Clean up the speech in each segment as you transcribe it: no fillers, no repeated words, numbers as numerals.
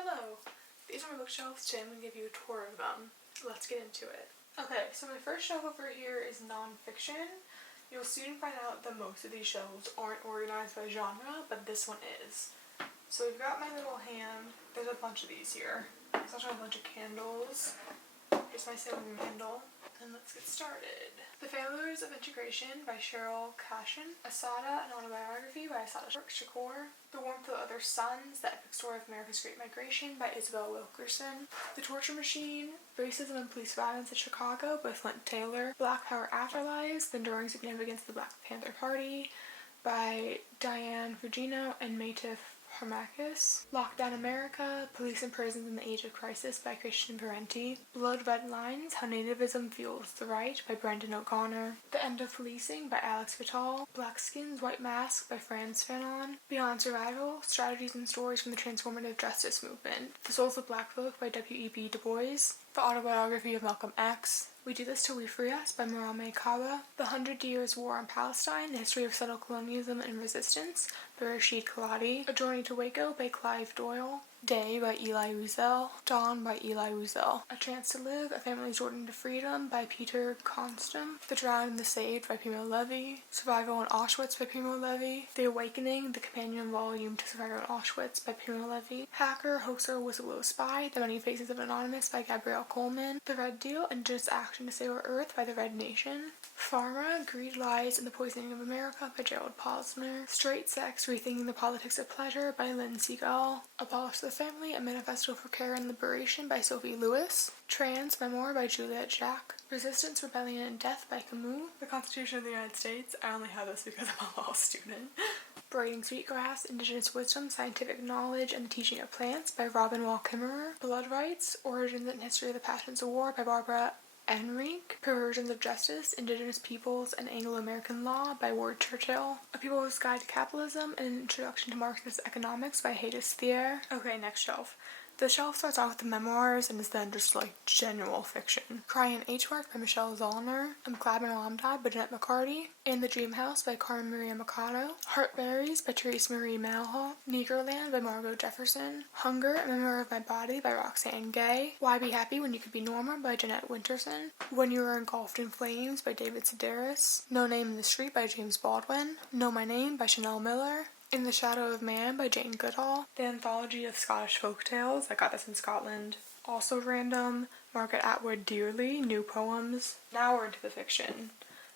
Hello! These are my bookshelves. Today I'm going to give you a tour of them. Let's get into it. Okay, so my first shelf over here is nonfiction. You'll soon find out that most of these shelves aren't organized by genre, but this one is. So we've got my little hand. There's a bunch of these here. There's also a bunch of candles. Here's my cinnamon candle. And let's get started. The Failures of Integration by Cheryl Cashin. Asada, an autobiography by Asada Shakur. The Warmth of Other Suns, The Epic Story of America's Great Migration by Isabel Wilkerson. The Torture Machine, Racism and Police Violence in Chicago by Flint Taylor. Black Power Afterlives, The Enduring Significance of the Black Panther Party by Diane Fugino and Matif Harmakis. Lockdown America, Police and Prisons in the Age of Crisis by Christian Parenti. Blood Red Lines, How Nativism Fuels the Right by Brendan O'Connor. The End of Policing by Alex Vital. Black Skins, White Masks by Franz Fanon. Beyond Survival, Strategies and Stories from the Transformative Justice Movement. The Souls of Black Folk by W.E.B. Du Bois. The Autobiography of Malcolm X. We Do This Till We Free Us by Marame Kaba. The 100 Years War on Palestine, The History of Subtle Colonialism and Resistance by Rashid Khaladi. A Journey to Waco by Clive Doyle. Day by Eli Wiesel. Dawn by Eli Wiesel. A Chance to Live, A Family's Journey to Freedom by Peter Konstam. The Drowned and the Saved by Primo Levi. Survival in Auschwitz by Primo Levi. The Awakening, the companion volume to Survival in Auschwitz by Primo Levi. Hacker, Hoaxer, Whistleblower Spy, The Many Faces of Anonymous by Gabrielle Coleman. The Red Deal, Indigenous Action to Save Our Earth by The Red Nation. Pharma, Greed, Lies, and the Poisoning of America by Gerald Posner. Straight Sex, Rethinking the Politics of Pleasure by Lynn Seagal. Abolish the Family, A Manifesto for Care and Liberation by Sophie Lewis. Trans, Memoir by Juliette Jacques. Resistance, Rebellion, and Death by Camus. The Constitution of the United States, I only have this because I'm a law student. Braiding Sweetgrass, Indigenous Wisdom, Scientific Knowledge, and the Teaching of Plants by Robin Wall Kimmerer. Blood Rights, Origins and History of the Passions of War by Barbara Enrique. Perversions of Justice, Indigenous Peoples and Anglo-American Law by Ward Churchill. A People's Guide to Capitalism, An Introduction to Marxist Economics by Hayes Thier. Okay, next shelf. The shelf starts off with the memoirs and is then just like general fiction. Crying H Mark by Michelle Zollner. I'm Glad My Mom Died by Jeanette McCarty. In the Dream House by Carmen Maria Machado. Heartberries by Therese Marie Malha. Negroland by Margot Jefferson. Hunger, A Memoir of My Body by Roxane Gay. Why Be Happy When You Could Be Norma by Jeanette Winterson. When You Were Engulfed in Flames by David Sedaris. No Name in the Street by James Baldwin. Know My Name by Chanel Miller. In the Shadow of Man by Jane Goodall. The Anthology of Scottish Folktales, I got this in Scotland. Also random. Margaret Atwood Dearly, New Poems. Now we're into the fiction.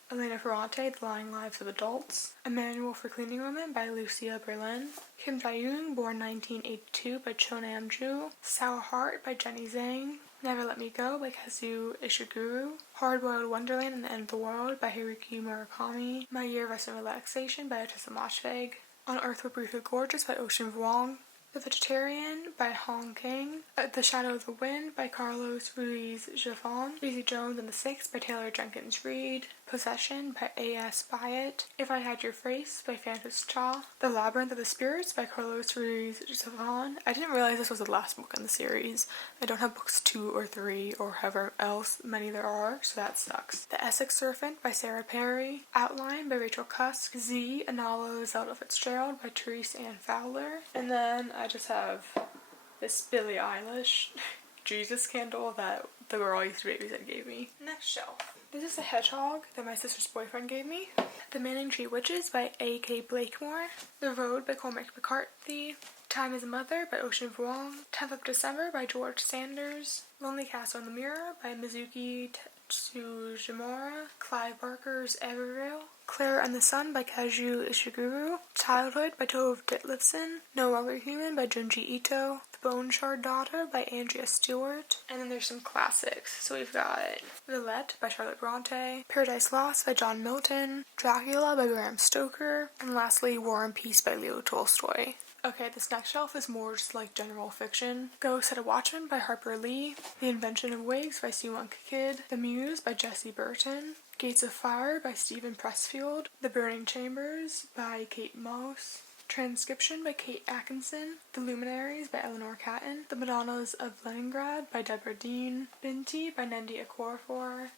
Elena Ferrante, The Lying Lives of Adults. A Manual for Cleaning Women by Lucia Berlin. Kim Jae-yoon, born 1982 by Cho Nam-joo. Sour Heart by Jenny Zhang. Never Let Me Go by Kazuo Ishiguro. Hard-Boiled Wonderland and the End of the World by Haruki Murakami. My Year of Rest and Relaxation by Atessa Moshfegh. On Earth We're Briefly Gorgeous by Ocean Vuong. The Vegetarian by Hong Kang. The Shadow of the Wind by Carlos Ruiz Zafón. Daisy Jones and the Six by Taylor Jenkins Reid. Possession by A.S. Byatt. If I Had Your Face by Francis Cha. The Labyrinth of the Spirits by Carlos Ruiz Zafón. I didn't realize this was the last book in the series. I don't have books 2 or 3 or however else many there are, so that sucks. The Essex Serpent by Sarah Perry. Outline by Rachel Cusk. Z, a novel of Zelda Fitzgerald by Therese Ann Fowler. And then I just have this Billie Eilish Jesus candle that the girl I used to babysit gave me. Next shelf. This is a hedgehog that my sister's boyfriend gave me. The Manning Tree Witches by A.K. Blakemore. The Road by Cormac McCarthy. Time is a Mother by Ocean Vuong. 10th of December by George Sanders. Lonely Castle in the Mirror by Mizuki Tsujimura. Clive Barker's Evervale. Claire and the Sun by Kazuo Ishiguro. Childhood by Tove Ditlevson. No Longer Human by Junji Ito. The Bone Shard Daughter by Andrea Stewart. And then there's some classics. So we've got Villette by Charlotte Bronte. Paradise Lost by John Milton. Dracula by Bram Stoker. And lastly, War and Peace by Leo Tolstoy. Okay, this next shelf is more just like general fiction. Go Set a Watchman by Harper Lee. The Invention of Wigs by Sue Kid. The Muse by Jessie Burton. Gates of Fire by Stephen Pressfield. The Burning Chambers by Kate Moss. Transcription by Kate Atkinson. The Luminaries by Eleanor Catton. The Madonnas of Leningrad by Deborah Dean. Binti by Nendi Okorafor.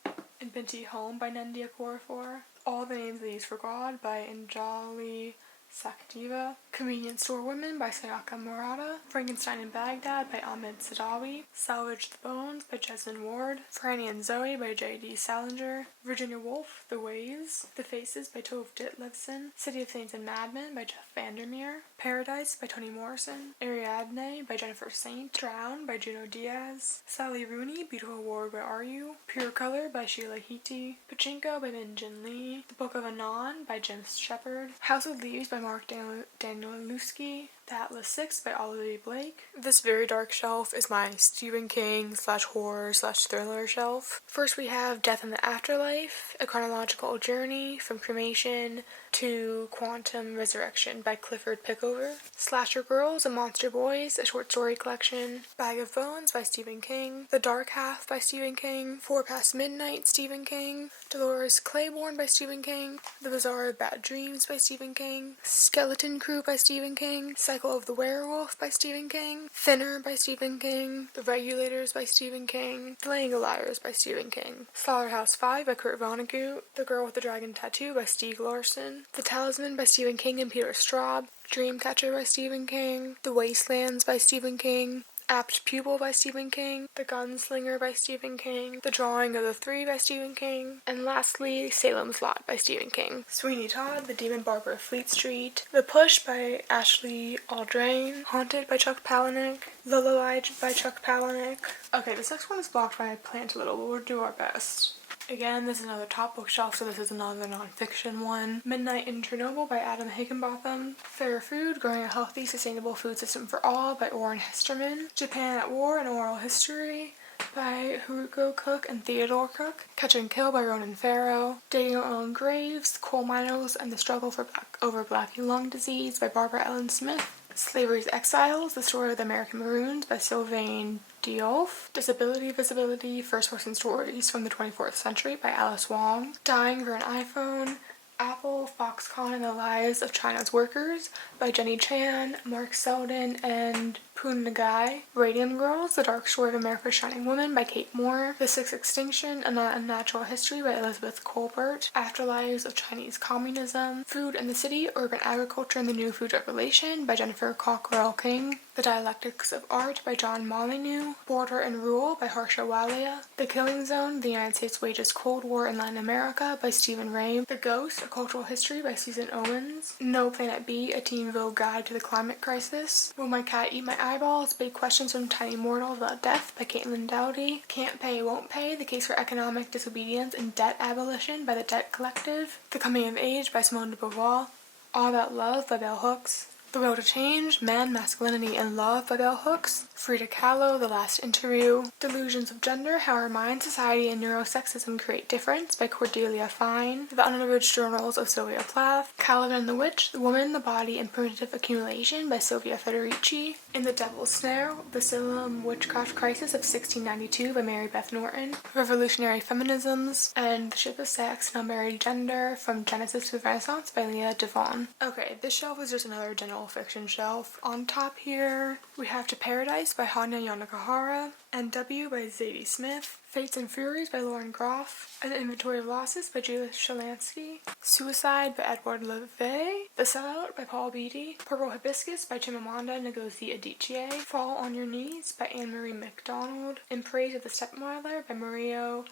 And Binti Home by Nendi Okorafor. All the Names They Use for God by Anjali Sativa, Convenience Store Women by Sayaka Murata, Frankenstein in Baghdad by Ahmed Sadawi, Salvage the Bones by Jesmyn Ward, Franny and Zoe by J.D. Salinger, Virginia Woolf, The Ways, The Faces by Tove Ditlevson, City of Saints and Madmen by Jeff Vandermeer, Paradise by Toni Morrison, Ariadne by Jennifer Saint, Drown by Juno Diaz, Sally Rooney, Beautiful World Where Are You, Pure Color by Sheila Hiti, Pachinko by Min Jin Lee, The Book of Anon by Jim Shepard, House of Leaves by Mark Danielewski, The Atlas Six by Olivia Blake. This very dark shelf is my Stephen King /horror/thriller shelf. First we have Death in the Afterlife, a chronological journey from cremation to quantum resurrection by Clifford Pickover. Slasher Girls and Monster Boys, a short story collection. Bag of Bones by Stephen King. The Dark Half by Stephen King. 4 Past Midnight, Stephen King. Dolores Claiborne by Stephen King. The Bazaar of Bad Dreams by Stephen King. Skeleton Crew by Stephen King. Cycle of the Werewolf by Stephen King. Thinner by Stephen King. The Regulators by Stephen King. Slaying the Liars by Stephen King. Slaughterhouse 5 by Kurt Vonnegut. The Girl with the Dragon Tattoo by Stieg Larsson. The Talisman by Stephen King and Peter Straub. Dreamcatcher by Stephen King. The Wastelands by Stephen King. Apt Pupil by Stephen King, The Gunslinger by Stephen King, The Drawing of the Three by Stephen King, and lastly, Salem's Lot by Stephen King. Sweeney Todd, The Demon Barber of Fleet Street, The Push by Ashley Aldrain, Haunted by Chuck Palahniuk, Lullaby by Chuck Palahniuk. Okay, this next one is blocked by Plant a Little, but we'll do our best. Again, this is another top bookshelf, so this is another non-fiction one. Midnight in Chernobyl by Adam Higginbotham. Fair Food, Growing a Healthy, Sustainable Food System for All by Orrin Hesterman. Japan at War, An Oral History by Haruko Cook and Theodore Cook. Catch and Kill by Ronan Farrow. Digging Our Own Graves, Coal Miners and the Struggle for over Black Lung Disease by Barbara Ellen Smith. Slavery's Exiles, The Story of the American Maroons by Sylvain Diouf. Disability Visibility, First-Person Stories from the 24th Century by Alice Wong. Dying for an iPhone, Apple, Foxconn, and the Lives of China's Workers by Jenny Chan, Mark Selden, and Poon Nagai. Radium Girls, The Dark Story of America's Shining Woman by Kate Moore. The Sixth Extinction, A Natural History by Elizabeth Colbert. Afterlives of Chinese Communism. Food and the City, Urban Agriculture and the New Food Revelation by Jennifer Cockrell King. The Dialectics of Art by John Molyneux. Border and Rule by Harsha Walia. The Killing Zone, The United States Wages Cold War in Latin America by Stephen Ray. The Ghost, A Cultural History by Susan Owens. No Planet B, A Teen Vogue Guide to the Climate Crisis. Will My Cat Eat My Eyeballs? Big Questions from Tiny Mortals About Death by Caitlin Dowdy. Can't Pay, Won't Pay, The Case for Economic Disobedience and Debt Abolition by The Debt Collective. The Coming of Age by Simone de Beauvoir. All About Love by Bell Hooks. The Will to Change, Man, Masculinity, and Love by Bell Hooks. Frida Kahlo, The Last Interview. Delusions of Gender, How Our Mind, Society, and Neurosexism Create Difference by Cordelia Fine. The Unabridged Journals of Sylvia Plath. Caliban and the Witch, The Woman, the Body, and Primitive Accumulation by Sylvia Federici. In the Devil's Snare, The Salem Witchcraft Crisis of 1692 by Mary Beth Norton. Revolutionary Feminisms, and The Ship of Sex, An Unmarried Gender, From Genesis to the Renaissance by Leah Devon. Okay, this shelf is just another general fiction shelf. On top here, we have To Paradise by Hanya Yanagihara, N.W. by Zadie Smith, Fates and Furies by Lauren Groff, An Inventory of Losses by Julia Shalansky, Suicide by Edward LeVay, The Sellout by Paul Beatty, Purple Hibiscus by Chimamanda Ngozi Adichie, Fall on Your Knees by Anne-Marie MacDonald, In Praise of the Stepmother by Mario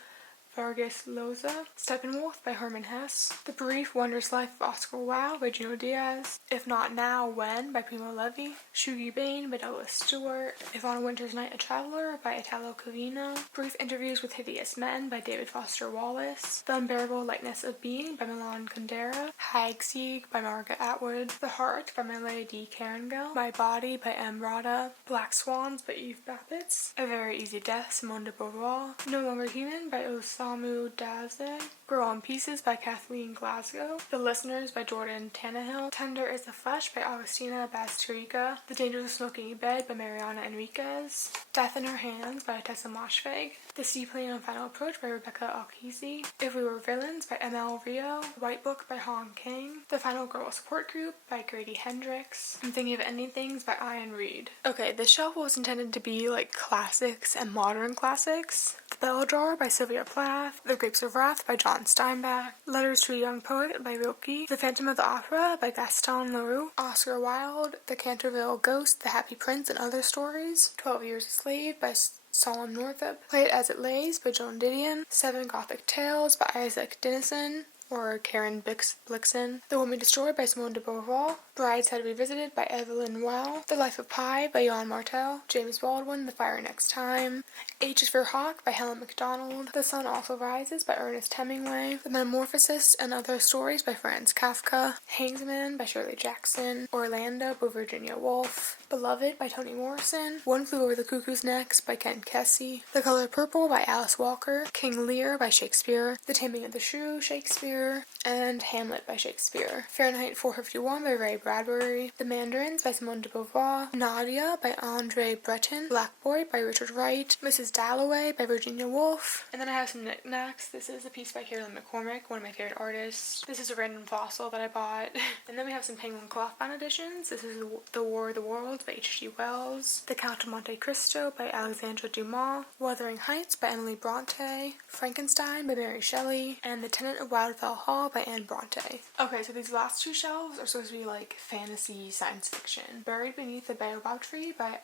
Vargas Llosa, Steppenwolf by Herman Hesse, The Brief Wondrous Life of Oscar Wilde by Juno Diaz, If Not Now, When by Primo Levi, Shugi Bane by Douglas Stewart, If on a Winter's Night a Traveler by Italo Calvino, Brief Interviews with Hideous Men by David Foster Wallace, The Unbearable Lightness of Being by Milan Kundera, Hag Sieg by Margaret Atwood, The Heart by Malaya D. Carangel, My Body by M. Rada, Black Swans by Eve Bappitz, A Very Easy Death, Simone de Beauvoir, No Longer Human by Osamu Dazde, Grow on Pieces by Kathleen Glasgow, The Listeners by Jordan Tannehill, Tender is the Flesh by Augustina Bazterica, The Dangers of Smoking in Bed by Mariana Enriquez, Death in Her Hands by Tessa Moshfegh, The Seaplane on Final Approach by Rebecca Alkhizi, If We Were Villains by ML Rio, White Book by Hong King, The Final Girl Support Group by Grady Hendrix, I'm Thinking of Ending Things by Ian Reid. Okay, this shelf was intended to be like classics and modern classics. The Bell Jar by Sylvia Plath, Path, The Grapes of Wrath by John Steinbeck, Letters to a Young Poet by Rilke, The Phantom of the Opera by Gaston Leroux, Oscar Wilde, The Canterville Ghost, The Happy Prince and Other Stories, 12 Years a Slave by Solomon Northup, Play It As It Lays by Joan Didion, Seven Gothic Tales by Isaac Dinesen, or Karen Blixen, The Woman Destroyed by Simone de Beauvoir, Brideshead Revisited by Evelyn Waugh, The Life of Pi by Jan Martel, James Baldwin, The Fire Next Time, H is for Hawk by Helen Macdonald, The Sun Also Rises by Ernest Hemingway, The Metamorphosis and Other Stories by Franz Kafka, Hangsman by Shirley Jackson, Orlando by Virginia Woolf, Beloved by Toni Morrison, One Flew Over the Cuckoo's Nest by Ken Kesey, The Color Purple by Alice Walker, King Lear by Shakespeare, The Taming of the Shrew, Shakespeare, and Hamlet by Shakespeare, Fahrenheit 451 by Ray Bradbury, The Mandarins by Simone de Beauvoir, Nadia by Andre Breton, Black Boy by Richard Wright, Mrs. Dalloway by Virginia Woolf, and then I have some knickknacks. This is a piece by Carolyn McCormick, one of my favorite artists. This is a random fossil that I bought. And then we have some Penguin Clothbound editions. This is The War of the Worlds by H.G. Wells, The Count of Monte Cristo by Alexandra Dumas, Wuthering Heights by Emily Bronte, Frankenstein by Mary Shelley, and The Tenant of Wildfell Hall by Anne Bronte. Okay, so these last two shelves are supposed to be like fantasy science fiction. Buried Beneath the Baobab Tree by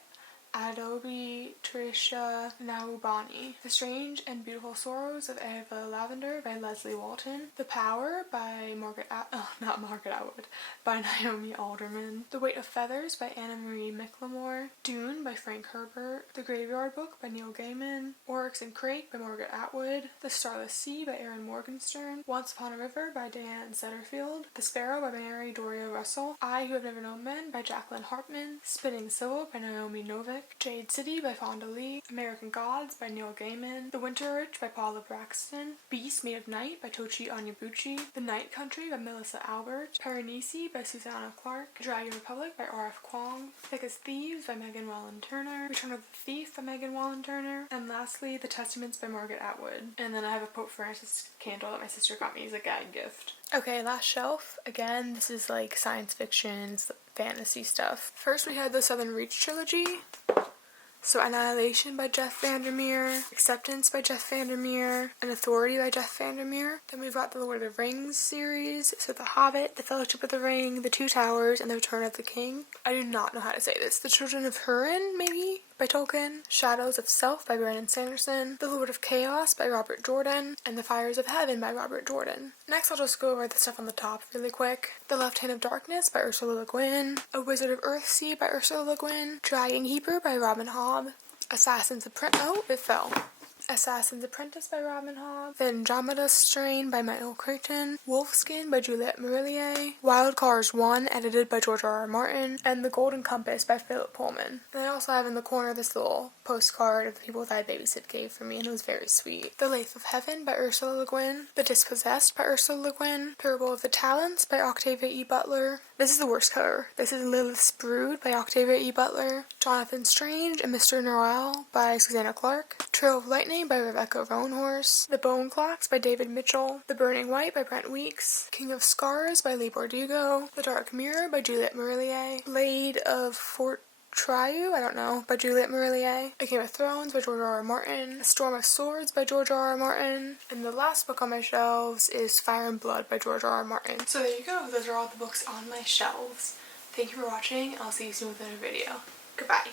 Adobe Tricia Naubani, The Strange and Beautiful Sorrows of Ava Lavender by Leslie Walton, The Power by Margaret Atwood by Naomi Alderman, The Weight of Feathers by Anna Marie Miclemore, Dune by Frank Herbert, The Graveyard Book by Neil Gaiman, Oryx and Crake by Margaret Atwood, The Starless Sea by Erin Morgenstern, Once Upon a River by Diane Setterfield, The Sparrow by Mary Doria Russell, I Who Have Never Known Men by Jacqueline Hartman, Spinning Silver by Naomi Novik, Jade City by Fonda Lee, American Gods by Neil Gaiman, The Winter Urge by Paula Braxton, Beast Made of Night by Tochi Onyebuchi, The Night Country by Melissa Albert, Paranisi by Susanna Clark, Dragon Republic by R.F. Kuang, Thick as Thieves by Megan Wallen Turner, Return of the Thief by Megan Wallen Turner, and lastly The Testaments by Margaret Atwood. And then I have a Pope Francis candle that my sister got me as a gag gift. Okay, last shelf. Again, this is like science fiction, fantasy stuff. First we had the Southern Reach trilogy. So Annihilation by Jeff Vandermeer, Acceptance by Jeff Vandermeer, An Authority by Jeff Vandermeer. Then we've got the Lord of the Rings series, so The Hobbit, The Fellowship of the Ring, The Two Towers, and The Return of the King. I do not know how to say this. The Children of Húrin, maybe? By Tolkien, Shadows of Self by Brandon Sanderson, The Lord of Chaos by Robert Jordan, and The Fires of Heaven by Robert Jordan. Next I'll just go over the stuff on the top really quick. The Left Hand of Darkness by Ursula Le Guin, A Wizard of Earthsea by Ursula Le Guin, Dragon Keeper by Robin Hobb, Assassin's Apprentice by Robin Hobb, The Andromeda Strain by Michael Crichton, Wolfskin by Juliette Marillier, Wild Cars 1, edited by George R.R. Martin, and The Golden Compass by Philip Pullman. And I also have in the corner this little postcard of the people that I babysit gave for me, and it was very sweet. The Lathe of Heaven by Ursula Le Guin, The Dispossessed by Ursula Le Guin, Parable of the Talents by Octavia E. Butler. This is the worst cover. This is Lilith's Brood by Octavia E. Butler, Jonathan Strange and Mr. Noel by Susanna Clark, Trail of Lightning by Rebecca Roanhorse, The Bone Clocks by David Mitchell, The Burning White by Brent Weeks, King of Scars by Lee Bardugo, The Dark Mirror by Juliette Marillier, Blade of Fort Triu, by Juliette Marillier, A Game of Thrones by George R.R. Martin, A Storm of Swords by George R.R. Martin, and the last book on my shelves is Fire and Blood by George R.R. Martin. So there you go, those are all the books on my shelves. Thank you for watching, I'll see you soon with another video. Goodbye.